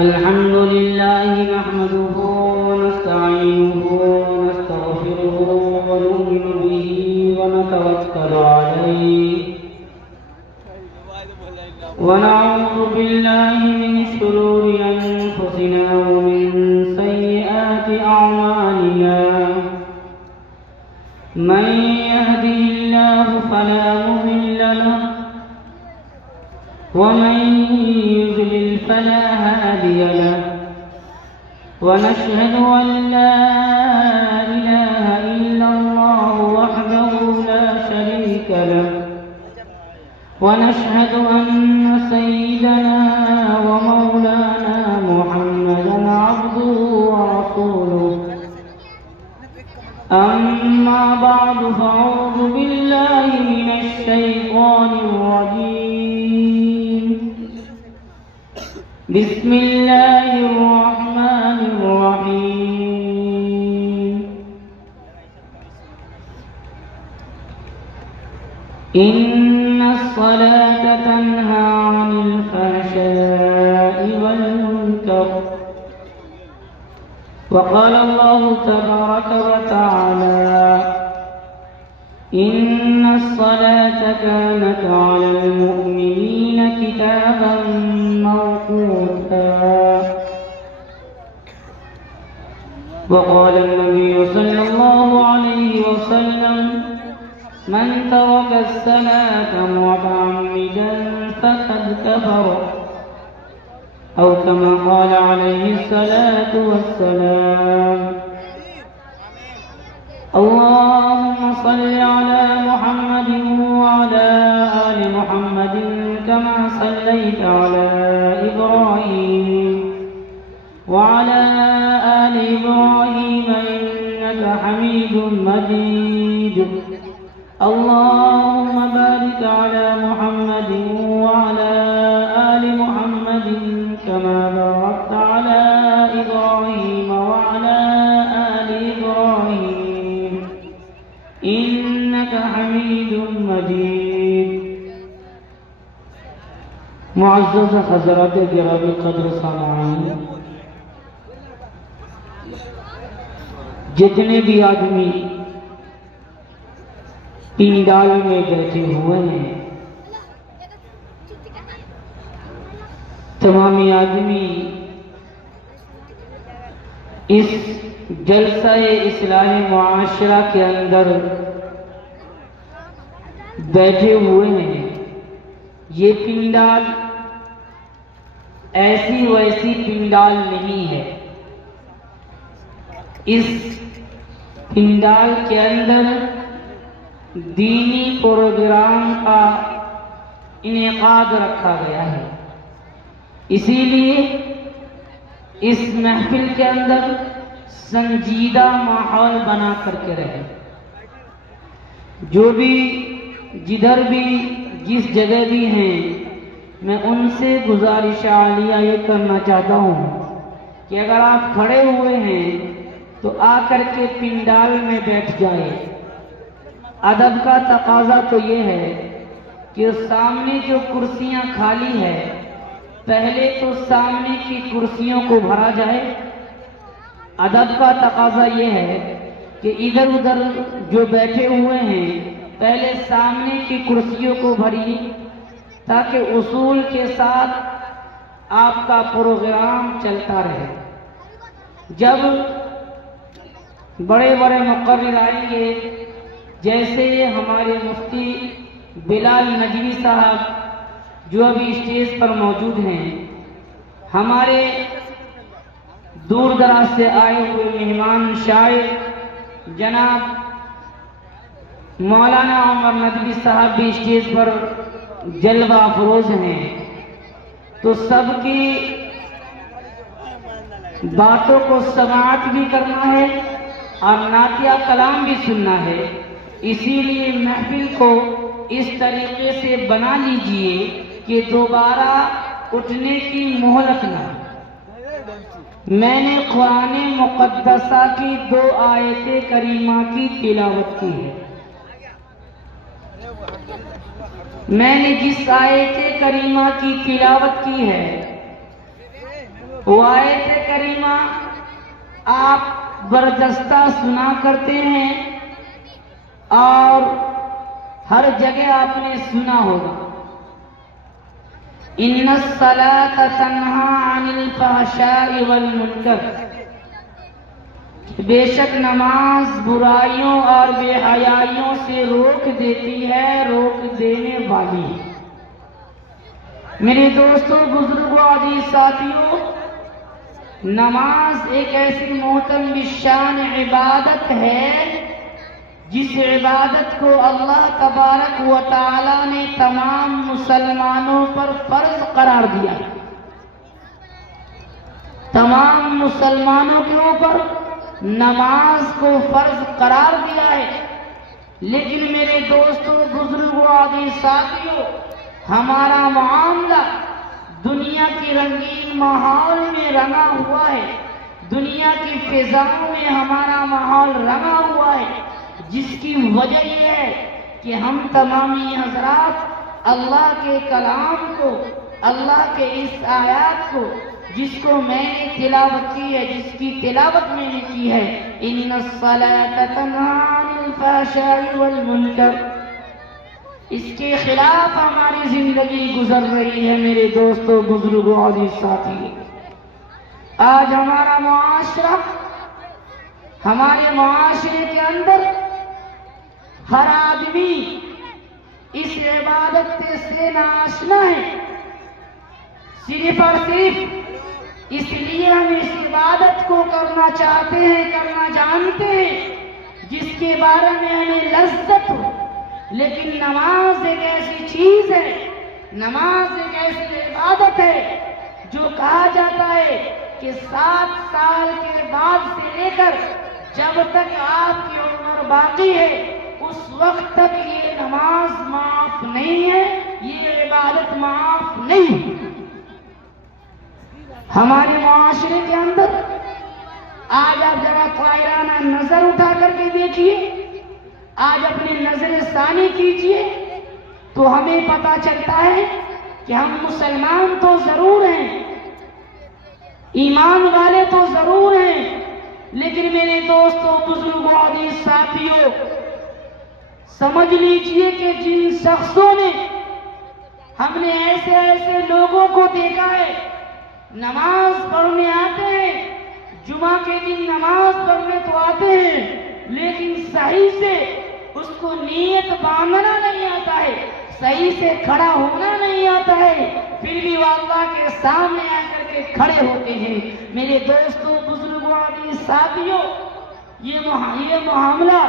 الحمد لله نحمده ونستعينه ونستغفره ونؤمن به ونتوكل عليه ونعوذ بالله من شرور أنفسنا ومن سيئات أعمالنا من يهده الله فلا مضل له ومن يضلل فلا هادي له ونشهد أن لا إله إلا الله وحده لا شريك له ونشهد أن سيدنا ومولانا محمدا عبده ورسوله أما بعد فأعوذ بالله من الشيطان الرجيم بسم الله الرحمن الرحيم إن الصلاة تنهى عن الفحشاء والمنكر وقال الله تبارك وتعالى إن الصلاة كانت على المؤمنين كتابا موقوتا وقال النبي صلى الله عليه وسلم من ترك الصلاة متعمدا فقد كفر أو كما قال عليه الصلاة والسلام اللهم صل على محمد وعلى آل محمد كما صليت على إبراهيم وعلى آل إبراهيم إنك حميد مجيد اللهم بارك على محمد وعلى آل محمد كما باركت على إبراهيم وعلى آل إبراهيم إنك حميد مجيد معزز حضرات گرامی قدر سامعین، جتنے بھی آدمی پنڈال میں بیٹھے ہوئے ہیں، تمام آدمی اس جلسہ اصلاح معاشرہ کے اندر بیٹھے ہوئے ہیں۔ یہ پنڈال ایسی ویسی پنڈال نہیں ہے۔ اس پنڈال کے اندر دینی پروگرام کا انعقاد رکھا گیا ہے، اسی لیے اس محفل کے اندر سنجیدہ ماحول بنا کر کے رہے۔ جو بھی جدھر بھی جس جگہ بھی ہیں، میں ان سے گزارش عالیہ یہ کرنا چاہتا ہوں کہ اگر آپ کھڑے ہوئے ہیں تو آ کر کے پنڈال میں بیٹھ جائے۔ ادب کا تقاضا تو یہ ہے کہ سامنے جو کرسیاں خالی ہے، پہلے تو سامنے کی کرسیوں کو بھرا جائے۔ ادب کا تقاضا یہ ہے کہ ادھر ادھر جو بیٹھے ہوئے ہیں، پہلے سامنے کی کرسیوں کو بھریے تاکہ اصول کے ساتھ آپ کا پروگرام چلتا رہے۔ جب بڑے بڑے مقرر آئیں گے، جیسے ہمارے مفتی بلال نجوی صاحب جو ابھی اسٹیج پر موجود ہیں، ہمارے دور دراز سے آئے ہوئے مہمان شاعر جناب مولانا عمر ندوی صاحب بھی اسٹیج پر جلوہ افروز ہیں، تو سب کی باتوں کو سماعت بھی کرنا ہے اور نعتیہ کلام بھی سننا ہے۔ اسی لیے محفل کو اس طریقے سے بنا لیجئے کہ دوبارہ اٹھنے کی مہلت نہ۔ میں نے قرآن مقدسہ کی 2 آیت کریمہ کی تلاوت کی ہے۔ میں نے جس آیت کریمہ کی تلاوت کی ہے وہ آیت کریمہ آپ برجستہ سنا کرتے ہیں اور ہر جگہ آپ نے سنا ہوگا، ان الصلاۃ تنہی عن الفحشاء والمنکر، بے شک نماز برائیوں اور بے حیائیوں سے روک دیتی ہے، روک دینے والی ہے۔ میرے دوستوں، بزرگوں، عزیز ساتھیوں، نماز ایک ایسی محترم شان عبادت ہے جس عبادت کو اللہ تبارک و تعالی نے تمام مسلمانوں پر فرض قرار دیا ہے۔ تمام مسلمانوں کے اوپر نماز کو فرض قرار دیا ہے، لیکن میرے دوستوں، بزرگوں، عزیز ساتھیوں، ہمارا معاملہ دنیا کی رنگین ماحول میں رنگا ہوا ہے، دنیا کی فضاؤں میں ہمارا ماحول رنگا ہوا ہے، جس کی وجہ یہ ہے کہ ہم تمامی حضرات اللہ کے کلام کو، اللہ کے اس آیات کو، جس کو میں نے تلاوت کی ہے، جس کی تلاوت میں نے کی ہے، ان الصلاۃ تنہی عن الفحشاء والمنکر، اس کے خلاف ہماری زندگی گزر رہی ہے۔ میرے دوستوں، بزرگوں، عزیز ساتھی، آج ہمارا معاشرہ، ہمارے معاشرے کے اندر ہر آدمی اس عبادت سے ناآشنا ہے۔ صرف اور صرف اس لیے ہم اس عبادت کو کرنا چاہتے ہیں، کرنا جانتے ہیں جس کے بارے میں ہمیں لذت ہو، لیکن نماز ایک ایسی چیز ہے، نماز ایک ایسی عبادت ہے جو کہا جاتا ہے کہ 7 سال کے بعد سے لے کر جب تک آپ کی عمر باقی ہے اس وقت تک یہ نماز معاف نہیں ہے، یہ عبادت معاف نہیں ہے۔ ہمارے معاشرے کے اندر آج آپ ذرا قائرانہ نظر اٹھا کر کے دیکھیے، آج اپنی نظر ثانی کیجئے تو ہمیں پتہ چلتا ہے کہ ہم مسلمان تو ضرور ہیں، ایمان والے تو ضرور ہیں، لیکن میرے دوستوں، بزرگوں، عزیز ساتھیوں، سمجھ لیجئے کہ جن شخصوں نے، ہم نے ایسے ایسے لوگوں کو دیکھا ہے، نماز پڑھنے آتے ہیں، جمعہ کے دن نماز پڑھنے تو آتے ہیں، لیکن صحیح سے اس کو نیت باندھنا نہیں آتا ہے، صحیح سے کھڑا ہونا نہیں آتا ہے، پھر بھی وہ اللہ کے سامنے آ کر کے کھڑے ہوتے ہیں۔ میرے دوستوں، بزرگوں، عزیز ساتھیوں، یہ معاملہ،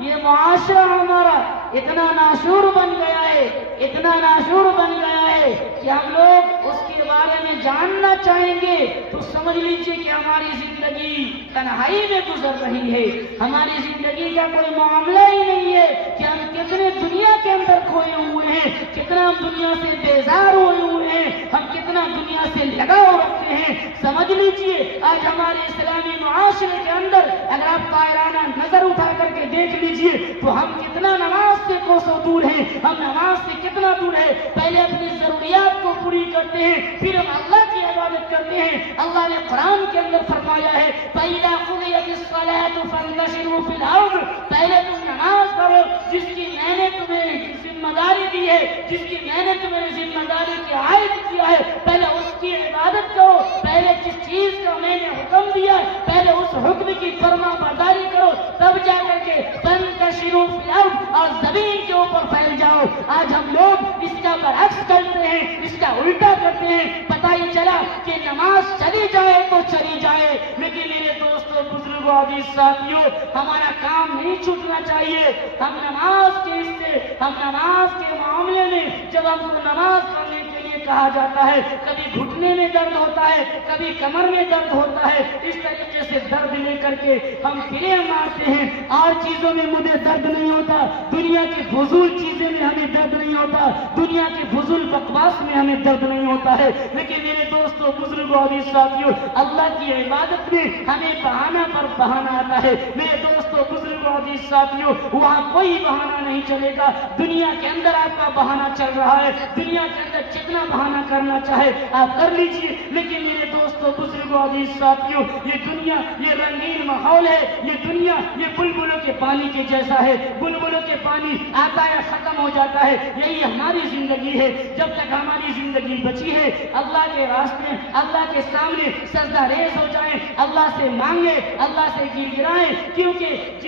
یہ معاشرہ ہمارا اتنا ناشور بن گیا ہے، اتنا ناشور بن گیا ہے کہ ہم لوگ اس کے بارے میں جاننا چاہیں گے تو سمجھ لیجئے کہ ہماری زندگی تنہائی میں گزر رہی ہے، ہماری زندگی کا کوئی معاملہ ہی نہیں ہے کہ ہم کتنے دنیا کے اندر کھوئے ہوئے ہیں، کتنا ہم دنیا سے بیزار ہوئے ہوئے ہیں، ہم کتنا دنیا سے لگاؤ رکھتے ہیں۔ سمجھ لیجئے آج ہمارے اسلامی معاشرے کے اندر اگر آپ قائرانہ نظر اٹھا کر کے دیکھ لیجئے تو ہم کتنا نماز سے کوسوں دور ہیں، ہم نماز سے کتنا دور ہے۔ پہلے اپنی ضروریات کو پوری کرتے ہیں، پھر ہم اللہ کی عبادت کرتے ہیں۔ اللہ نے قرآن کے اندر فرمایا ہے فَإِذَا قُضِيَتِ الصَّلَاةُ فَانتَشِرُوا فِي الْأَرْضِ، پہلے تم نماز پڑھو جس کی میں نے تمہیں ذمہ داری دی ہے، جس کی میں نے تمہیں ذمہ داری کی عائد کیا ہے، پہلے اس کی عبادت کرو، پہلے جس چیز کا میں نے حکم دیا ہے پہلے اس حکم کی فرما برداری کرو، تب جا کر کے فَانتَشِرُوا فِي الْأَرْضِ، اور زمین کے اوپر پھیل جاؤ۔ آج ہم لوگ اس کا برعکس کرتے ہیں، اس کا الٹا کرتے ہیں۔ پتہ یہ چلا کہ نماز چلی جائے تو چلی جائے، لیکن میرے دوستوں، بزرگوں، عزیز ساتھیوں، ہمارا کام نہیں چھوٹنا چاہیے۔ ہم نماز کے حصے، ہم نماز کے معاملے میں جب ہم کو نماز پڑھنے کے لیے کہا جاتا ہے، کبھی گھٹنے میں درد ہوتا ہے، کبھی کمر میں درد ہوتا ہے، اس طریقے سے درد لے کر کے ہم پھرے مارتے ہیں، اور چیزوں میں مجھے درد نہیں ہوتا، دنیا کی فضول چیزیں میں ہمیں درد نہیں ہوتا، دنیا کی فضول بکواس میں ہمیں درد نہیں ہوتا ہے، لیکن میرے دوستوں، بزرگوں، عزیز ساتھیوں، اللہ کی عبادت میں ہمیں بہانہ پر بہانہ آتا ہے۔ میرے دوستوں، بزرگوں، عزیز ساتھیوں، وہاں کوئی بہانہ نہیں چلے گا۔ دنیا کے اندر آپ کا بہانہ چل رہا ہے، دنیا کے اندر جتنا بہانہ کرنا چاہے آپ کر لیجئے، لیکن میرے دوستوں، دوستوں بزرگوں عزیز ساتھیوں، یہ دنیا یہ رنگین ماحول ہے، یہ دنیا یہ بلبلوں کے پانی کے جیسا ہے، بلبلوں کے پانی آتا ہے ختم ہو جاتا ہے، یہی ہماری زندگی ہے۔ جب تک ہماری زندگی بچی ہے اللہ کے راستے اللہ کے سامنے سجدہ ریز ہو جائیں، اللہ سے مانگے، اللہ سے گر گرائیں، کیونکہ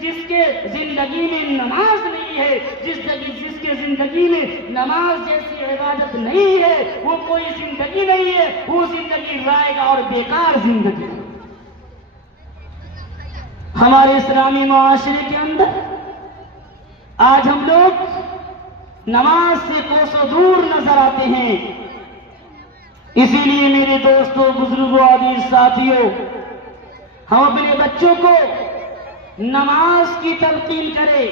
جس کے زندگی میں نماز نہیں ہے، جس کے زندگی میں نماز جیسی عبادت نہیں ہے، وہ کوئی زندگی نہیں ہے، وہ زندگی رائے گا اور بیکار زندگی۔ ہمارے اسلامی معاشرے کے اندر آج ہم لوگ نماز سے کوسوں دور نظر آتے ہیں۔ اسی لیے میرے دوستوں بزرگوں عزیز ساتھیوں، ہم اپنے بچوں کو نماز کی تلقین کرے،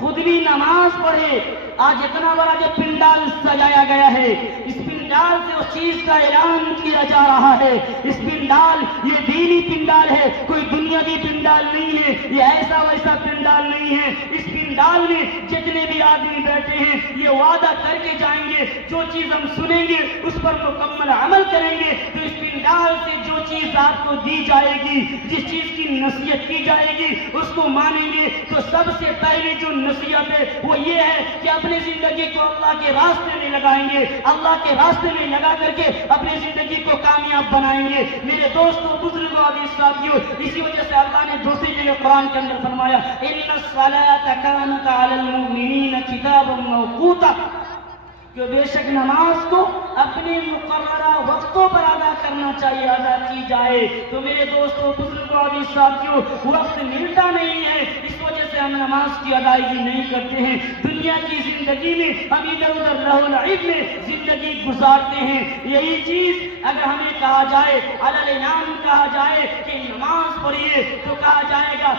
خود بھی نماز پڑھے۔ آج اتنا بڑا جو پنڈال سجایا گیا ہے، اس پنڈال سے اس چیز کا اعلان کیا جا رہا ہے، اس پنڈال یہ دینی پنڈال ہے، کوئی دنیاوی پنڈال نہیں ہے، یہ ایسا ویسا پنڈال نہیں ہے۔ اس پنڈال میں جتنے بھی آدمی بیٹھے ہیں یہ وعدہ کر کے جائیں گے، جو چیز ہم سنیں گے اس پر مکمل عمل کریں گے۔ تو اس پنڈال سے جو چیز آپ کو دی جائے گی، جس چیز کی نصیحت کی جائے گی اس کو مانیں گے۔ تو سب سے پہلے جو نصیحت ہے وہ یہ ہے کہ اپنی زندگی کو اللہ کے راستے میں لگائیں گے، اللہ کے راستے میں لگا کر کے اپنی زندگی کو کامیاب بنائیں گے۔ میرے دوستوں بزرگوں عزیز ساتھیوں، اسی وجہ سے اللہ نے دوسری جگہ قرآن کے اندر فرمایا ان الصلاۃ کانت علی المؤمنین کتابا موقوتا، کہ بے شک نماز کو اپنے مقررہ وقتوں پر ادا کرنا چاہیے، ادا کی جائے۔ تو میرے دوستوں بزرگوں عزیز ساتھیوں، وقت ملتا نہیں ہے، اس وجہ سے ہم نماز کی ادائیگی نہیں کرتے ہیں۔ دنیا کی زندگی میں ہم ادھر ادھر لہو و لعب میں زندگی گزارتے ہیں۔ یہی چیز اگر ہمیں کہا جائے علی الانعام کہا جائے کہ نماز پڑھیے تو کہا جائے گا